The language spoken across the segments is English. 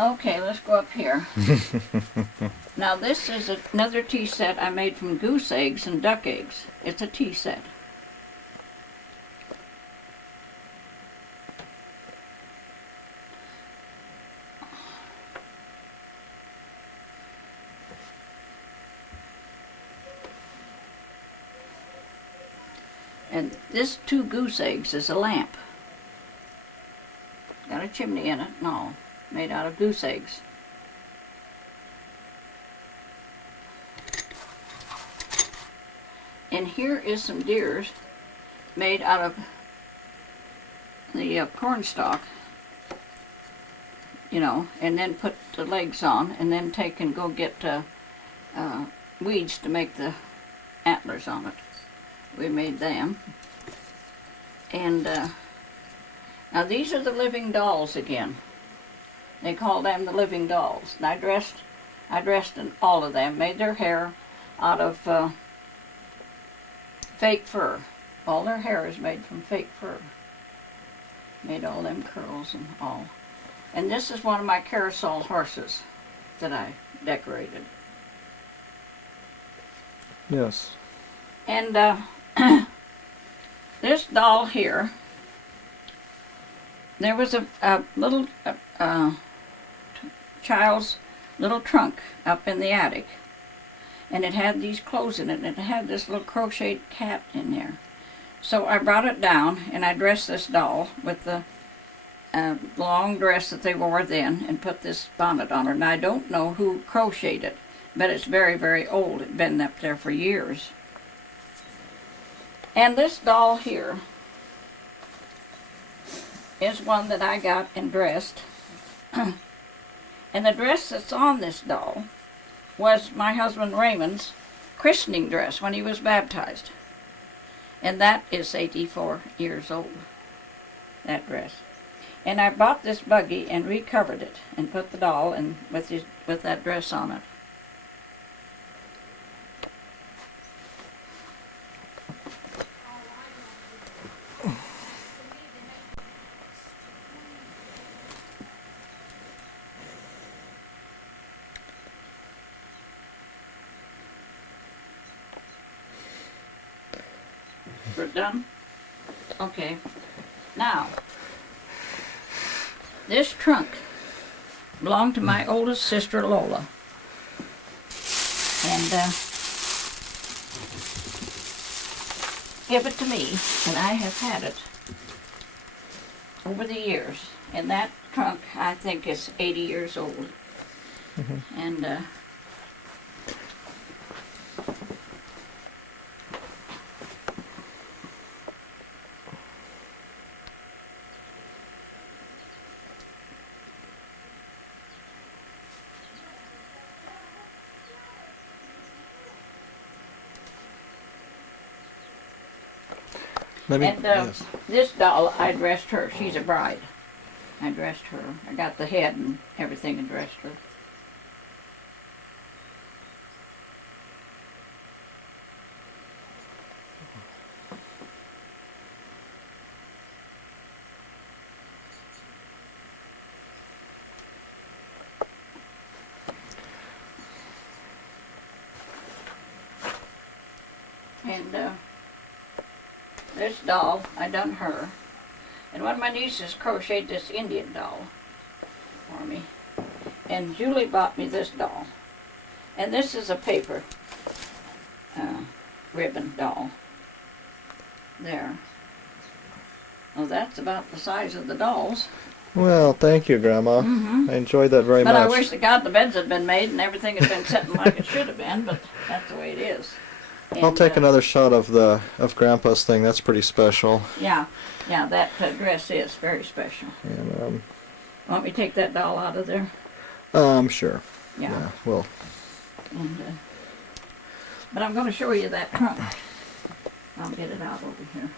Okay, let's go up here. Now this is another tea set I made from goose eggs and duck eggs. It's a tea set. And this 2 goose eggs is a lamp. Got a chimney in it and all, made out of goose eggs. And here is some deers made out of the corn stalk, you know, and then put the legs on, and then take and go get weeds to make the antlers on it. We made them. And now these are the living dolls again. They call them the living dolls. And I dressed in all of them, made their hair out of fake fur. All their hair is made from fake fur. Made all them curls and all. And this is one of my carousel horses that I decorated. Yes. And this doll here, there was a little child's little trunk up in the attic, and it had these clothes in it, and it had this little crocheted cat in there. So I brought it down, and I dressed this doll with the long dress that they wore then, and put this bonnet on her. And I don't know who crocheted it, but it's very, very old. It's been up there for years. And this doll here is one that I got and dressed. And the dress that's on this doll was my husband Raymond's christening dress when he was baptized. And that is 84 years old, that dress. And I bought this buggy and recovered it and put the doll in with that dress on it. We're done? Okay. Now, this trunk belonged to my oldest sister Lola. And give it to me, and I have had it over the years. And that trunk, I think, is 80 years old. Mm-hmm. And yes. This doll, I dressed her. She's a bride. I dressed her. I got the head and everything and dressed her. And this doll, I done her. And one of my nieces crocheted this Indian doll for me. And Julie bought me this doll. And this is a paper ribbon doll. There. Well, that's about the size of the dolls. Well, thank you, Grandma. Mm-hmm. I enjoyed that very much. But I wish to God the beds had been made and everything had been sitting like it should have been, but that's the way it is. And, I'll take another shot of Grandpa's thing. That's pretty special. Yeah, that dress is very special. And Want me to take that doll out of there? Sure. Yeah. Well. And but I'm going to show you that trunk. I'll get it out over here.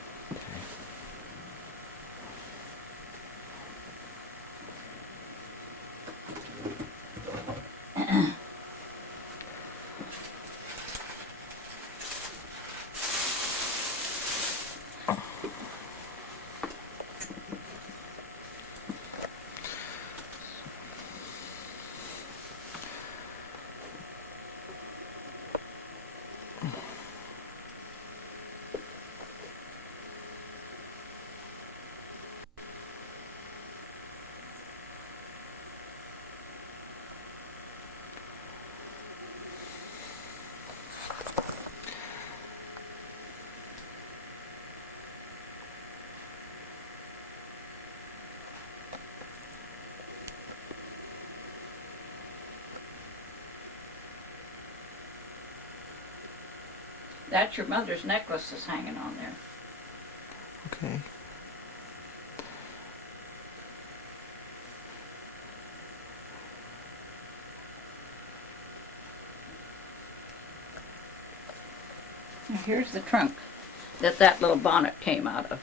That's your mother's necklace that's hanging on there. Okay. Now here's the trunk that little bonnet came out of.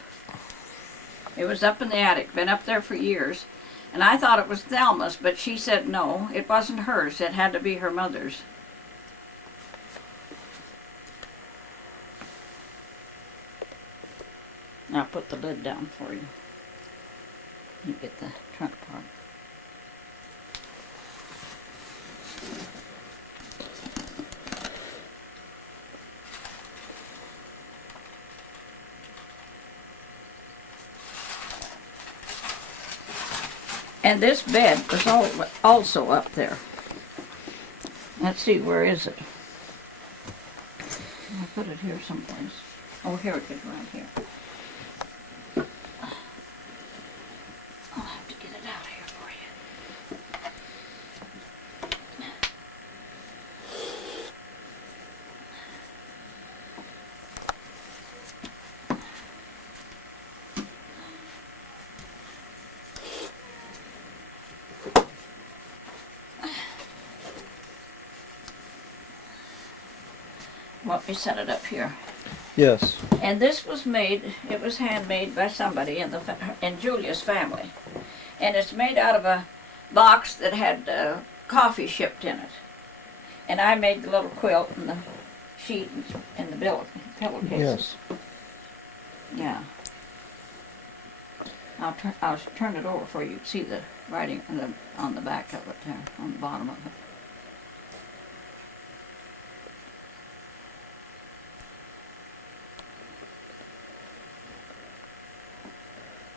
It was up in the attic, been up there for years. And I thought it was Thelma's, but she said no, it wasn't hers. It had to be her mother's. I'll put the lid down for you. You get the trunk part. And this bed was also up there. Let's see, where is it? I put it here someplace. Oh, here it is, right here. I'll have to get it out here for you. Want me to set it up here? Yes. And this was made, it was handmade by somebody in Julia's family. And it's made out of a box that had coffee shipped in it. And I made the little quilt and the sheet and the pillowcases. Yes. Yeah. I'll turn it over for you to see the writing on the back of it there, on the bottom of it.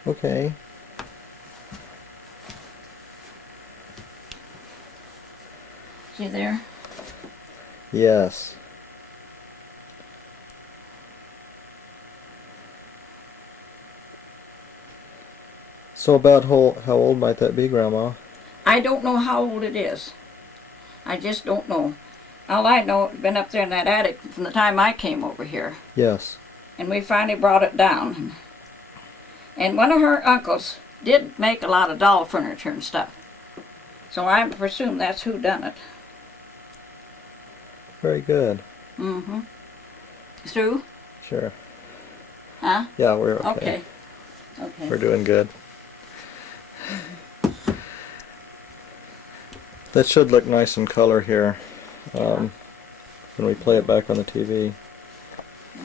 Okay. See there? Yes. So about how old might that be, Grandma? I don't know how old it is. I just don't know. All I know, it's been up there in that attic from the time I came over here. Yes. And we finally brought it down. And one of her uncles did make a lot of doll furniture and stuff. So I presume that's who done it. Very good. Mm-hmm. Through? Sure. Huh? Yeah, we're okay. Okay. Okay. We're doing good. That should look nice in color here when we play it back on the TV. Yeah.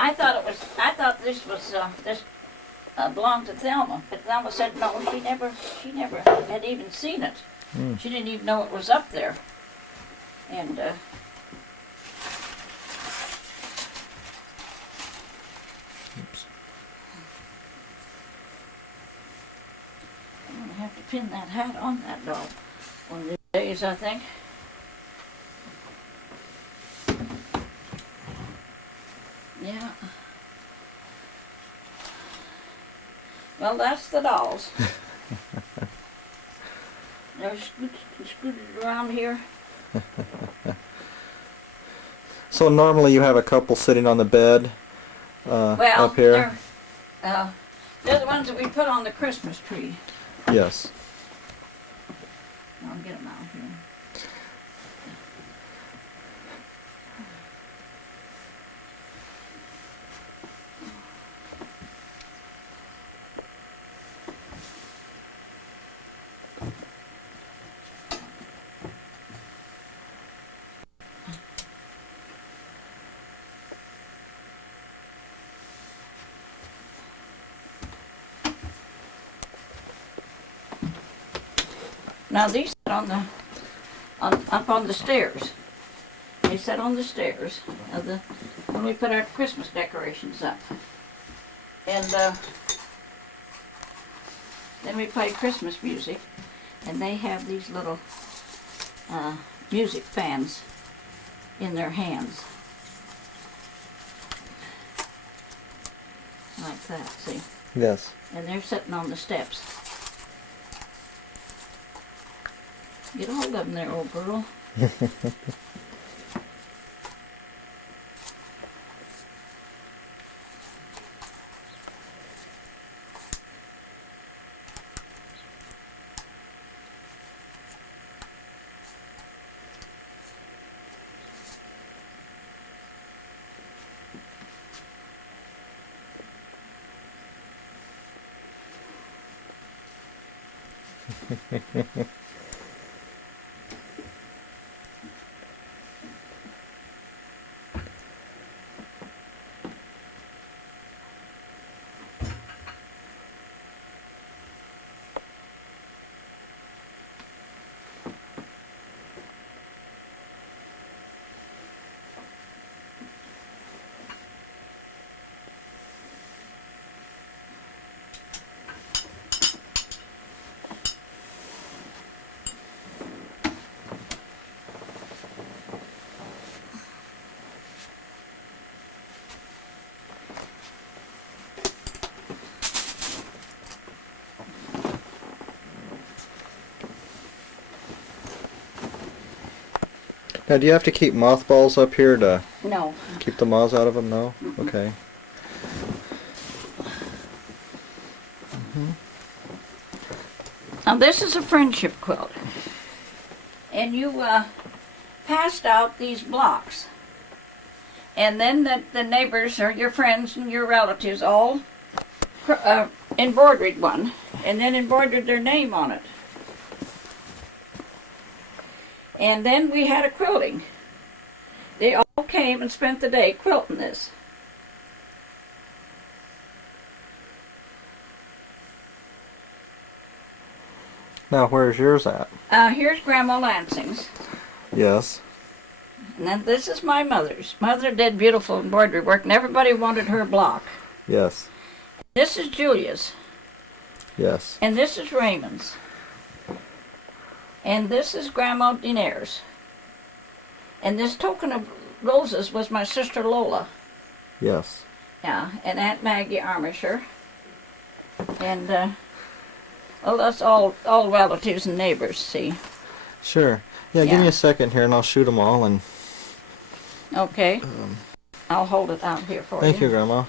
I thought this was belonged to Thelma, but Thelma said no. She never had even seen it. Mm. She didn't even know it was up there. And Oops. I'm gonna have to pin that hat on that doll one of these days, I think. Yeah. Well, that's the dolls. They're scooted around here. So normally you have a couple sitting on the bed Well, up here? they're the ones that we put on the Christmas tree. Yes. I'll get them out here. Now these sit up on the stairs. They sit on the stairs when we put our Christmas decorations up. And then we play Christmas music, and they have these little music fans in their hands. like that, see? Yes. And they're sitting on the steps. Get a hold of them there, old girl. Now, do you have to keep mothballs up here to No. keep the moths out of them? No? Okay. Now this is a friendship quilt. And you passed out these blocks. And then the neighbors or your friends and your relatives all embroidered one. And then embroidered their name on it. And then we had a quilting. They all came and spent the day quilting this. Now, where's yours at? Here's Grandma Lansing's. Yes. And then this is my mother's. Mother did beautiful embroidery work, and everybody wanted her block. Yes. This is Julia's. Yes. And this is Raymond's. And this is Grandma Dinaire's. And this token of roses was my sister Lola. Yes. Yeah, and Aunt Maggie Ormesher. And, well, that's all relatives and neighbors, see. Sure. Yeah, give me a second here and I'll shoot them all and... Okay. I'll hold it out here for you. Thank you, Grandma.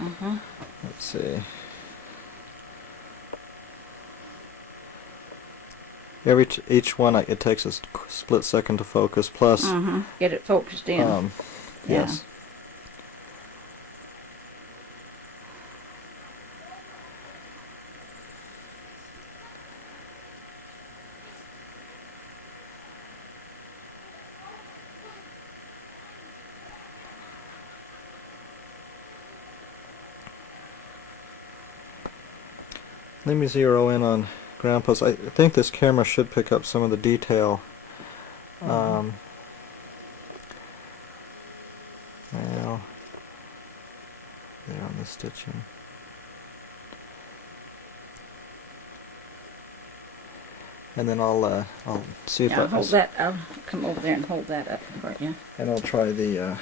Mm-hmm. Let's see. Each one, it takes a split second to focus, plus... Mm-hmm. Get it focused in. Yes. Let me zero in on Grandpa's. I think this camera should pick up some of the detail. Well, there on the stitching. And then I'll see if I'll hold that. I'll come over there and hold that up for you. And I'll try the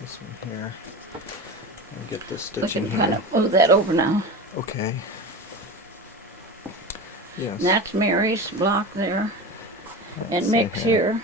this one here. And get this We stitching can here. kind of move that over now. Okay. Yes. And that's Mary's block there. Let's and see Mick's here.